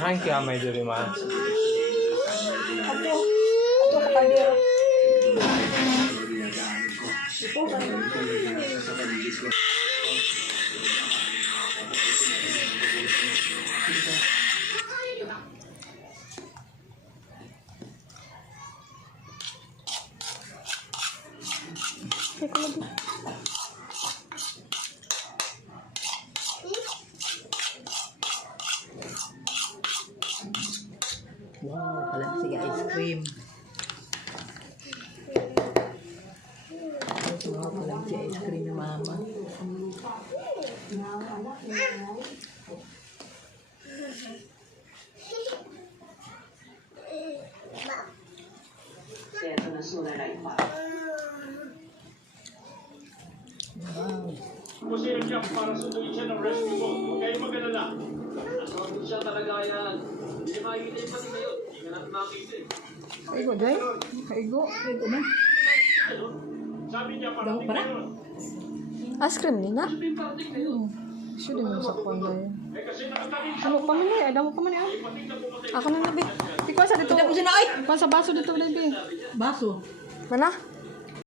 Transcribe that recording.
Hang kaya may diri ma. Ito sa kaldero. Wow, palang sige ice cream. Wow, palang sige ice cream ni mama. Wow. Pusir siya para sunduin siya ng rescue boat. Huwag kayong mag-alala. Nasa siya talaga yan. Hindi niya makikita yung pati ngayon. Hindi nga natin makikita eh. Kaigo, Day. Kaigo. Kaigo na. Ano? Sabi niya parating ngayon. Ice cream ni na. Sabi parating ngayon. Siya din mo sa kondo yun. Eh kasi nakataling siya. Ano pa man eh? Ano pa man eh? Pating na pumatay. Ako na nabi. Ikaw sa dito. Hindi mo siya na, oy! Ikaw sa baso dito, baby. Baso. Mana?